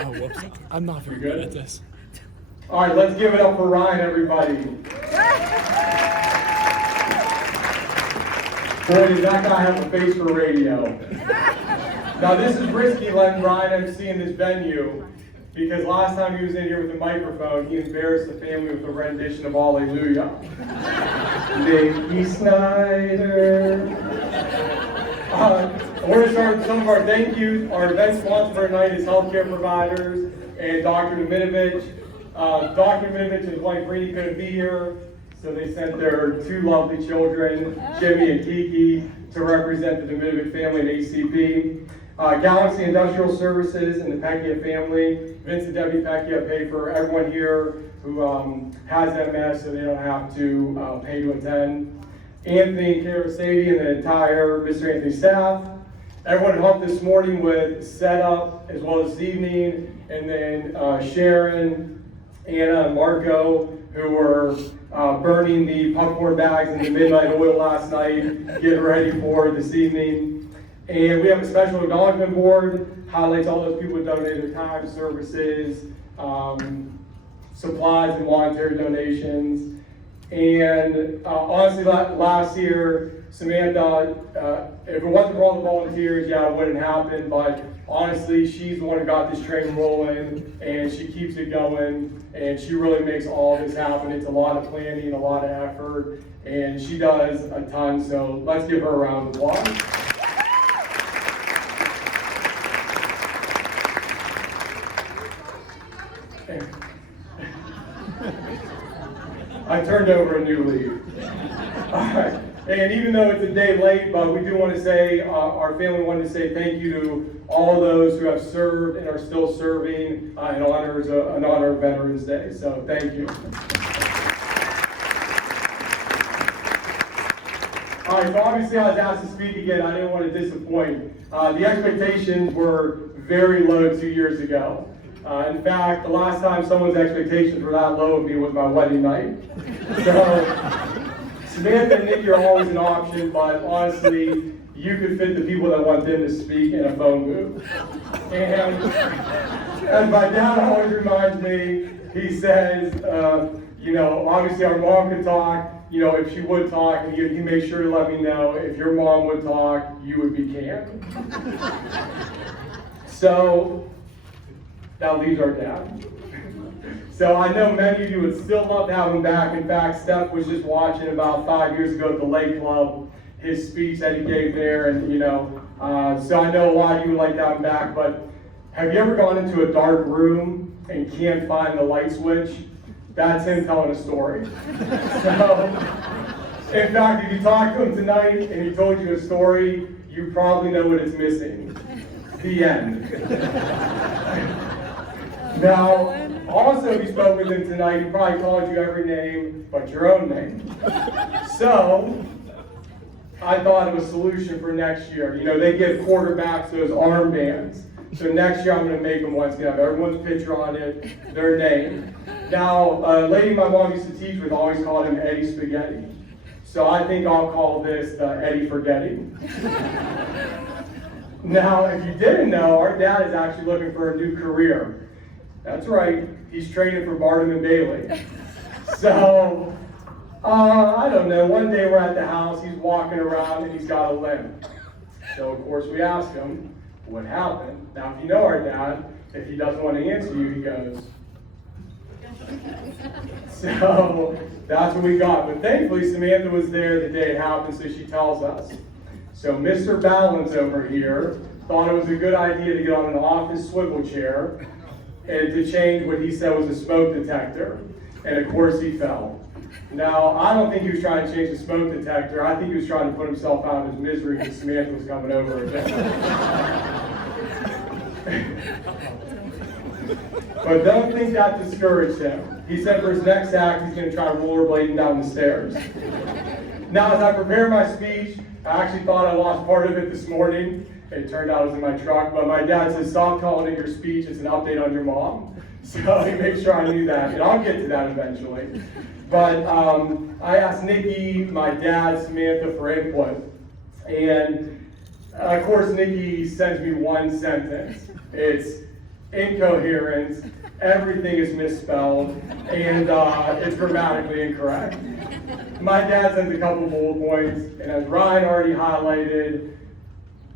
Oh, whoops. I'm not very good at this. All right, let's give it up for Ryan, everybody. Boy, does that guy have a face for radio. Now, this is risky letting Ryan MC in this venue, because last time he was in here with a microphone, he embarrassed the family with a rendition of Hallelujah. Nicky Snyder. We're going to start with some of our thank yous. Our event sponsor for tonight is Healthcare Providers and Dr. Diminovich. Dr. Diminovich and his wife Rini couldn't be here, so they sent their two lovely children, Jimmy and Kiki, to represent the Diminovich family and ACP. Galaxy Industrial Services and the Pecchia family. Vince and Debbie Pecchia pay for everyone here who has MS, so they don't have to pay to attend. Anthony Carasady and the entire Mr. Anthony staff. Everyone helped this morning with setup as well as this evening, and then Sharon, Anna, and Marco, who were burning the popcorn bags in the midnight oil last night, getting ready for this evening. And we have a special acknowledgement board, highlights all those people who donated their time, services, supplies, and monetary donations. And honestly, last year, Samantha, if it wasn't for all the volunteers, yeah, it wouldn't happen. But honestly, she's the one who got this train rolling, and she keeps it going, and she really makes all this happen. It's a lot of planning, a lot of effort, and she does a ton. So let's give her a round of applause. I turned over a new leaf. All right. And even though it's a day late, but we do want to say, our family wanted to say thank you to all those who have served and are still serving in honor of Veterans Day. So thank you. All right, so obviously I was asked to speak again. I didn't want to disappoint. The expectations were very low 2 years ago. In fact, the last time someone's expectations were that low of me was my wedding night. So Samantha and Nikki are always an option, but honestly, you could fit the people that want them to speak in a phone booth. And as my dad always reminds me, he says, obviously our mom could talk, if she would talk, and he made sure to let me know if your mom would talk, you would be canned. So that leaves our dad. So I know many of you would still love to have him back. In fact, Steph was just watching about 5 years ago at the Lake Club, his speech that he gave there, and so I know a lot of you would like to have him back, but have you ever gone into a dark room and can't find the light switch? That's him telling a story. So, in fact, if you talk to him tonight and he told you a story, you probably know what it's missing. The end. Now, also if you spoke with him tonight, he probably called you every name but your own name. So, I thought of a solution for next year. They give quarterbacks those armbands. So next year I'm going to make them once again. Have everyone's picture on it, their name. Now, a lady my mom used to teach with always called him Eddie Spaghetti. So I think I'll call this the Eddie Forgetting. Now, if you didn't know, our dad is actually looking for a new career. That's right, he's training for Barnum and Bailey. So, I don't know, one day we're at the house, he's walking around and he's got a limp. So of course we ask him, what happened? Now if you know our dad, if he doesn't want to answer you, he goes. So that's what we got. But thankfully Samantha was there the day it happened, so she tells us. So Mr. Balance over here thought it was a good idea to get on an office swivel chair and to change what he said was a smoke detector. And of course he fell. Now, I don't think he was trying to change the smoke detector. I think he was trying to put himself out of his misery because Samantha was coming over again. But don't think that discouraged him. He said for his next act, he's going to try rollerblading down the stairs. Now, as I prepare my speech, I actually thought I lost part of it this morning. It turned out it was in my truck, but my dad said, stop calling it your speech, it's an update on your mom. So he made sure I knew that, and I'll get to that eventually. But I asked Nikki, my dad, Samantha for input. And of course, Nikki sends me one sentence. It's, incoherence, everything is misspelled, and it's grammatically incorrect. My dad sends a couple bullet points, and as Ryan already highlighted,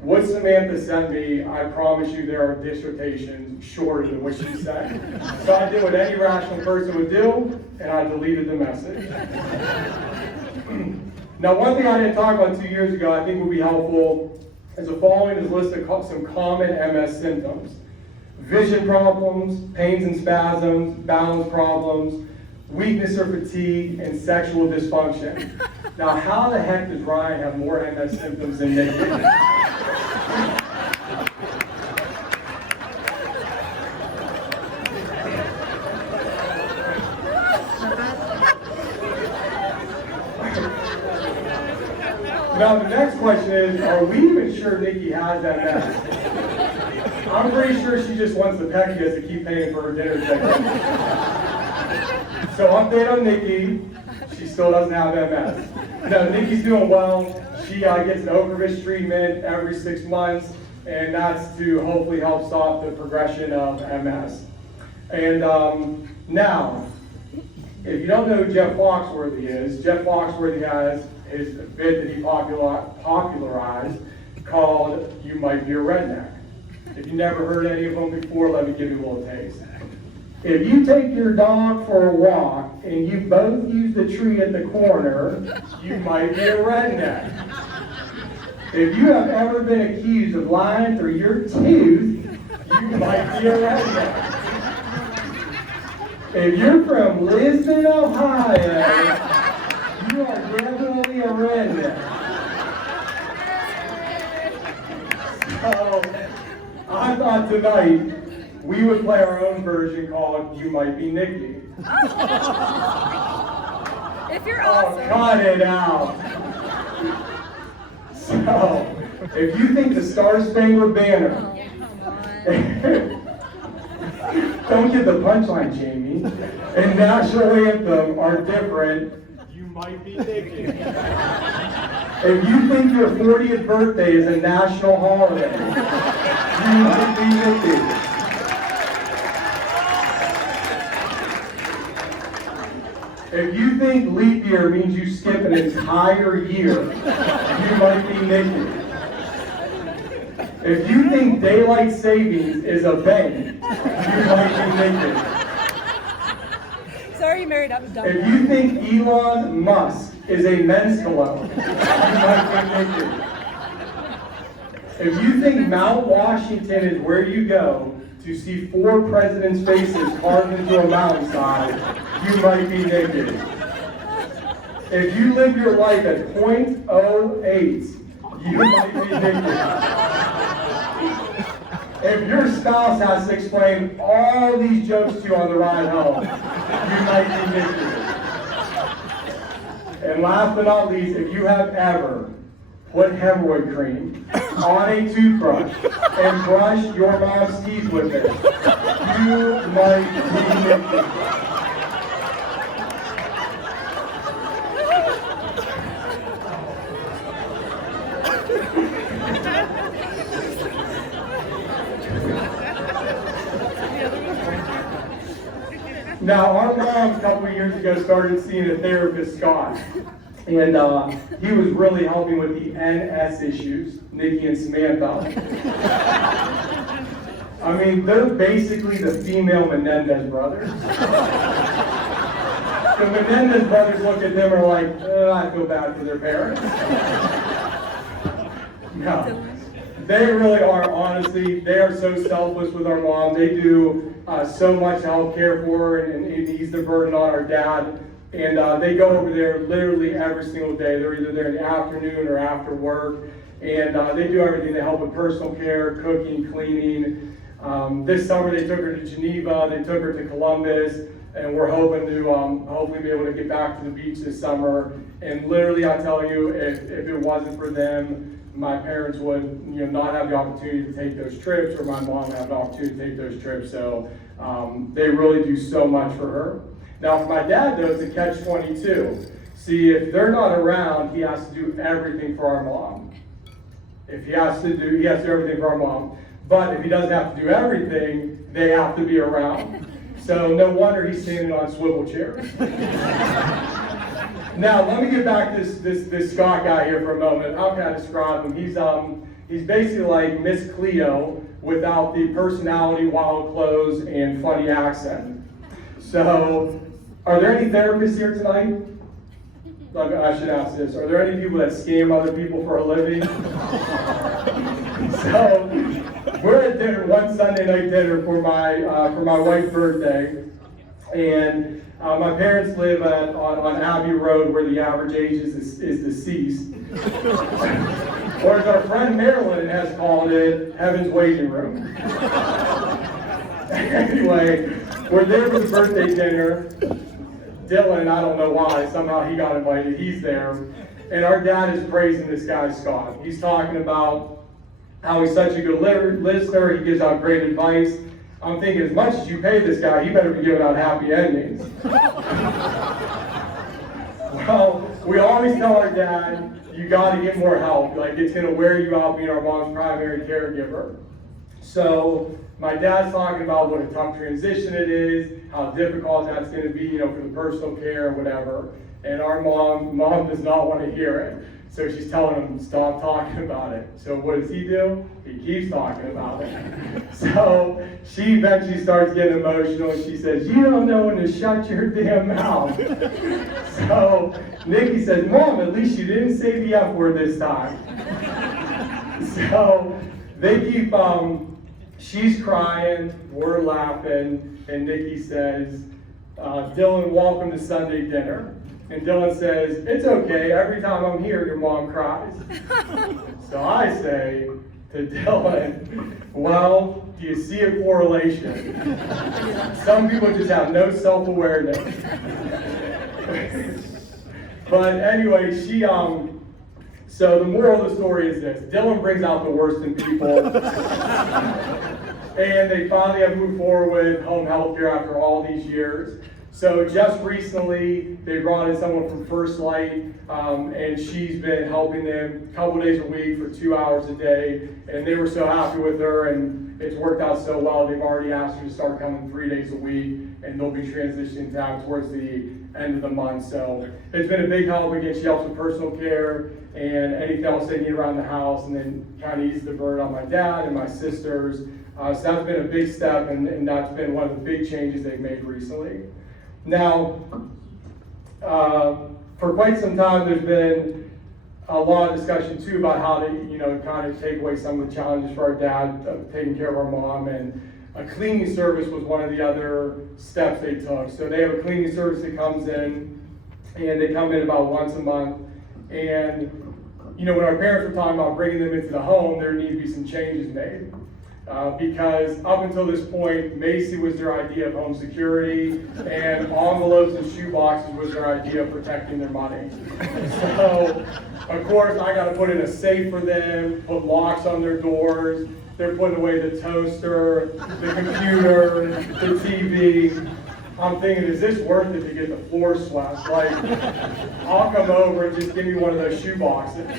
what Samantha sent me, I promise you there are dissertations shorter than what she said. So I did what any rational person would do, and I deleted the message. Now, one thing I didn't talk about 2 years ago I think would be helpful is the following is a list of some common MS symptoms. Vision problems, pains and spasms, balance problems, weakness or fatigue, and sexual dysfunction. Now, how the heck does Ryan have more MS symptoms than Nick? Now, the next question is, are we even sure Nikki has MS? I'm pretty sure she just wants the Peckias to keep paying for her dinner ticket. So update on Nikki, she still doesn't have MS. No, Nikki's doing well. She gets an Ocrevus treatment every 6 months, and that's to hopefully help stop the progression of MS. And now, if you don't know who Jeff Foxworthy is, Jeff Foxworthy has his bit that he popularized called "You Might Be a Redneck." If you never heard any of them before, let me give you a little taste. If you take your dog for a walk and you both use the tree at the corner, you might be a redneck. If you have ever been accused of lying through your tooth, you might be a redneck. If you're from Lisbon, Ohio, you are definitely a redneck. So, I thought tonight we would play our own version called "You Might Be Nikki." If you're awesome. Oh, cut it out. So, if you think the Star Spangled Banner, don't get the punchline, Jamie, and National Anthem are different, you might be Nikki. If you think your 40th birthday is a national holiday, you might be Nikki. If you think leap year means you skip an entire year, you might be Nikki. If you think daylight savings is a bank, you might be Nikki. Sorry you married up dumb. If you think Elon Musk is a men's cologne, you might be Nikki. If you think Mount Washington is where you go to see 4 presidents' faces carved into a mountainside, you might be Nikki. If you live your life at .08, you might be Nikki. If your spouse has to explain all these jokes to you on the ride home, you might be Nikki. And last but not least, if you have ever put hemorrhoid cream on a toothbrush and brush your mom's teeth with it, you might be Nikki. Now, our mom a couple of years ago started seeing a therapist, Scott, and he was really helping with the NS issues, Nikki and Samantha. I mean, they're basically the female Menendez brothers. The Menendez brothers look at them and are like, I feel bad for their parents. No. They really are, honestly, they are so selfless with our mom. They do so much to help care for her and ease the burden on our dad. And they go over there literally every single day. They're either there in the afternoon or after work. And they do everything. They help with personal care, cooking, cleaning. This summer they took her to Geneva, they took her to Columbus, and we're hoping to hopefully be able to get back to the beach this summer. And literally, I tell you, if it wasn't for them, my parents would not have the opportunity to take those trips, or my mom would have the opportunity to take those trips. So they really do so much for her. Now for my dad though, it's a catch-22. See, if they're not around, he has to do everything for our mom. He has to do everything for our mom. But if he doesn't have to do everything, they have to be around. So no wonder he's standing on swivel chairs. Now let me get back to this Scott guy here for a moment. How can I describe him? He's basically like Miss Cleo without the personality, wild clothes, and funny accent. So, are there any therapists here tonight? I should ask this. Are there any people that scam other people for a living? So, we're at dinner, one Sunday night dinner for my wife's birthday, and my parents live on Abbey Road, where the average age is deceased. Or as our friend Marilyn has called it, Heaven's Waiting Room. Anyway, we're there for the birthday dinner. Dylan, I don't know why, somehow he got invited, he's there. And our dad is praising this guy, Scott. He's talking about how he's such a good listener, he gives out great advice. I'm thinking, as much as you pay this guy, he better be giving out happy endings. Well, we always tell our dad, you got to get more help. Like, it's going to wear you out being our mom's primary caregiver. So my dad's talking about what a tough transition it is, how difficult that's going to be, for the personal care or whatever. And our mom does not want to hear it. So she's telling him, stop talking about it. So what does he do? He keeps talking about it. So she eventually starts getting emotional and she says, you don't know when to shut your damn mouth. So Nikki says, Mom, at least you didn't say the F word this time. So they keep, she's crying, we're laughing, and Nikki says, Dylan, welcome to Sunday dinner. And Dylan says, it's okay, every time I'm here, your mom cries. So I say to Dylan, well, do you see a correlation? Some people just have no self-awareness. But anyway, so the moral of the story is this. Dylan brings out the worst in people. And they finally have moved forward with home health care after all these years. So just recently, they brought in someone from First Light, and she's been helping them a couple days a week for 2 hours a day. And they were so happy with her, and it's worked out so well. They've already asked her to start coming 3 days a week, and they'll be transitioning down towards the end of the month. So it's been a big help. Again, she helps with personal care and anything else they need around the house, and then kind of ease the burden on my dad and my sisters. So that's been a big step, and that's been one of the big changes they've made recently. Now, for quite some time, there's been a lot of discussion too about how to, kind of take away some of the challenges for our dad, taking care of our mom, and a cleaning service was one of the other steps they took. So they have a cleaning service that comes in, and they come in about once a month. And, when our parents were talking about bringing them into the home, there need to be some changes made. Because up until this point, Macy was their idea of home security, and envelopes and shoeboxes was their idea of protecting their money. So, of course, I got to put in a safe for them, put locks on their doors. They're putting away the toaster, the computer, the TV. I'm thinking, is this worth it to get the floor swept? Like, I'll come over and just give me one of those shoeboxes.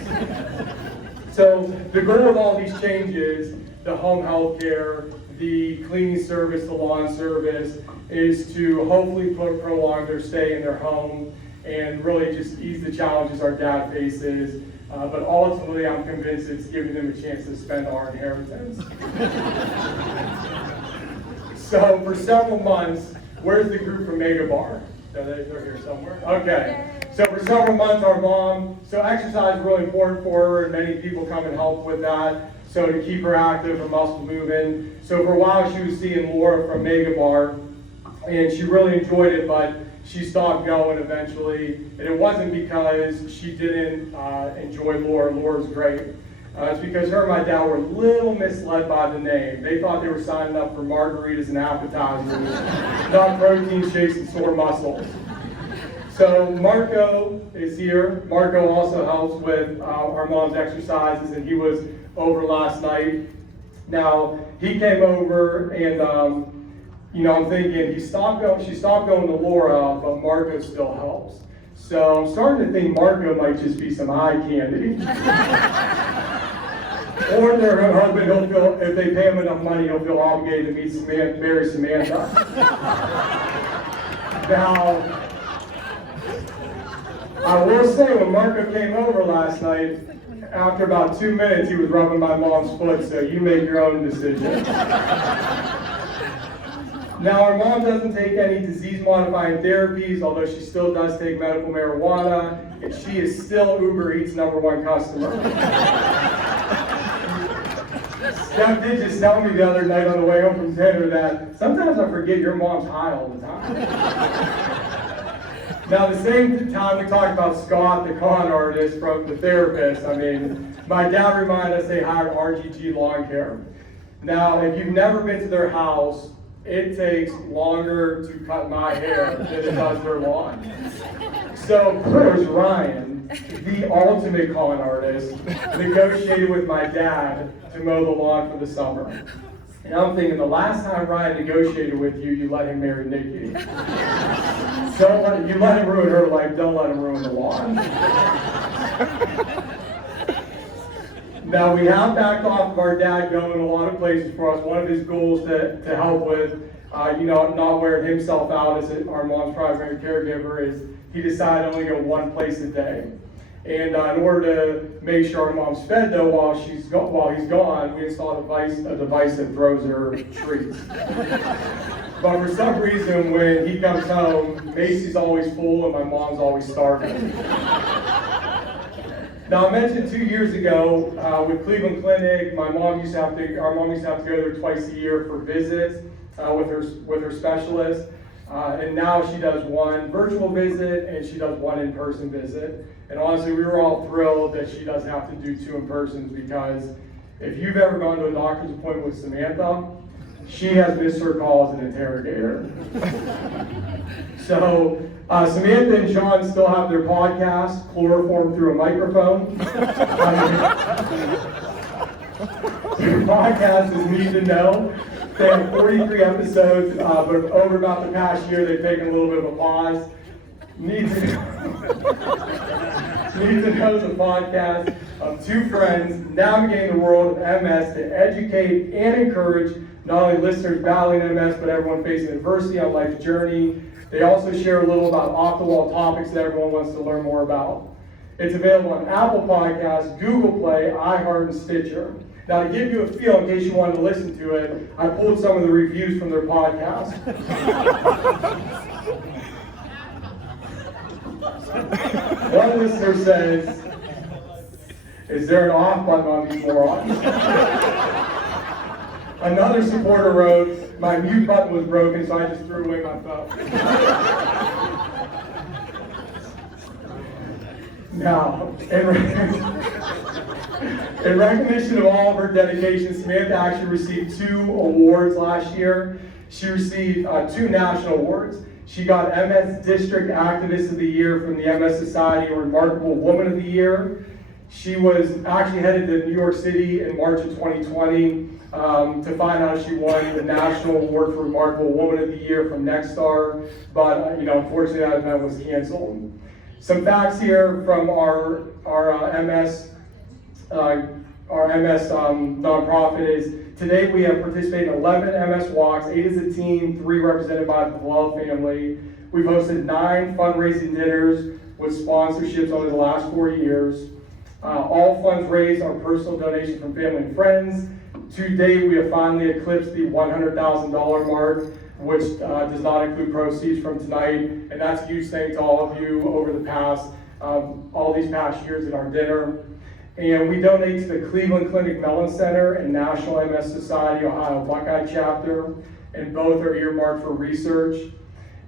So the goal of all these changes, the home health care, the cleaning service, the lawn service, is to hopefully prolong their stay in their home and really just ease the challenges our dad faces. But ultimately, I'm convinced it's giving them a chance to spend our inheritance. So for several months, where's the group from Mega Bar? They're here somewhere. Okay. So for several months, our mom, so exercise is really important for her, and many people come and help with that. So to keep her active, her muscles moving. So for a while, she was seeing Laura from Mega Bar, and she really enjoyed it, but she stopped going eventually. And it wasn't because she didn't enjoy Laura. Laura's great. It's because her and my dad were a little misled by the name. They thought they were signing up for margaritas and appetizers, not protein shakes and sore muscles. So Marco is here. Marco also helps with our mom's exercises, and he was over last night. Now, he came over, and I'm thinking she stopped going to Laura, but Marco still helps. So I'm starting to think Marco might just be some eye candy. Or their husband, he'll feel, if they pay him enough money, he'll feel obligated to meet Samantha, marry Samantha. Now, I will say, when Marco came over last night, after about 2 minutes, he was rubbing my mom's foot, so you make your own decision. Now, our mom doesn't take any disease-modifying therapies, although she still does take medical marijuana, and she is still Uber Eats #1 customer. Steph did just tell me the other night on the way home from dinner that sometimes I forget your mom's high all the time. Now, the same time we talked about Scott, the con artist from the therapist, I mean, my dad reminded us they hired RGG Lawn Care. Now, if you've never been to their house, it takes longer to cut my hair than it does their lawn. So, of course, Ryan, the ultimate con artist, negotiated with my dad to mow the lawn for the summer. And I'm thinking, the last time Ryan negotiated with you, you let him marry Nikki. So you let him ruin her life, don't let him ruin the lawn. Now, we have backed off of our dad going a lot of places for us. One of his goals to help with, not wearing himself out as our mom's primary caregiver is he decided to only go one place a day. And in order to make sure our mom's fed, though, while he's gone, we installed a device that throws her treats. But for some reason, when he comes home, Macy's always full and my mom's always starving. Now, I mentioned 2 years ago with Cleveland Clinic, our mom used to have to go there twice a year for visits with her specialist. And now she does one virtual visit and she does one in-person visit. And honestly, we were all thrilled that she doesn't have to do 2 in-persons, because if you've ever gone to a doctor's appointment with Samantha, she has missed her call as an interrogator. So Samantha and John still have their podcast, Chloroform Through a Microphone. Their podcast is Need to Know. They have 43 episodes, but over about the past year, they've taken a little bit of a pause. Need to Know is a podcast of 2 friends navigating the world of MS to educate and encourage not only listeners battling MS, but everyone facing adversity on life's journey. They also share a little about off-the-wall topics that everyone wants to learn more about. It's available on Apple Podcasts, Google Play, iHeart, and Stitcher. Now, to give you a feel, in case you wanted to listen to it, I pulled some of the reviews from their podcast. One listener says, "Is there an off button on these morons?" Another supporter wrote, "My mute button was broken, so I just threw away my phone." Now, in recognition of all of her dedication, Samantha actually received 2 awards last year. She received 2 national awards. She got MS District Activist of the Year from the MS Society, or Remarkable Woman of the Year. She was actually headed to New York City in March of 2020 to find out she won the National Award for Remarkable Woman of the Year from Nexstar, but unfortunately that event was canceled. Some facts here from our MS nonprofit is, today we have participated in 11 MS walks, 8 as a team, 3 represented by the Love family. We've hosted 9 fundraising dinners with sponsorships over the last 4 years. All funds raised are personal donations from family and friends. To date, we have finally eclipsed the $100,000 mark, which does not include proceeds from tonight. And that's a huge thank to all of you over the past, all these past years at our dinner. And we donate to the Cleveland Clinic Mellon Center and National MS Society Ohio Buckeye Chapter, and both are earmarked for research.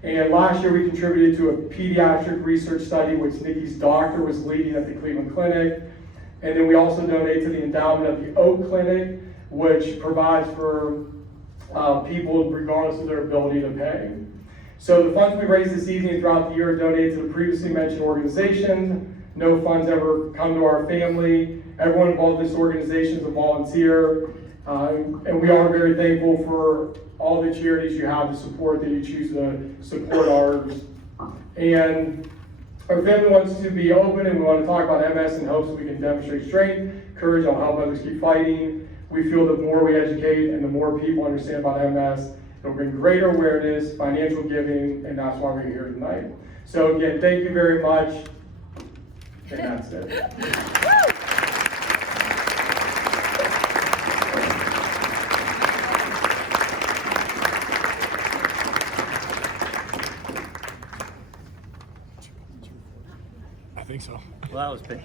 And last year we contributed to a pediatric research study which Nikki's doctor was leading at the Cleveland Clinic. And then we also donate to the endowment of the Oak Clinic, which provides for people regardless of their ability to pay. So the funds we raised this evening throughout the year are donated to the previously mentioned organizations. No funds ever come to our family. Everyone involved in this organization is a volunteer. And we are very thankful for all the charities you have to support, that you choose to support ours. And Our family wants to be open and we want to talk about MS in hopes that we can demonstrate strength, courage, and help others keep fighting. We feel the more we educate and the more people understand about MS, it'll bring greater awareness, financial giving, and that's why we're here tonight. So again, thank you very much. And that's it. I think so. Well, that was big.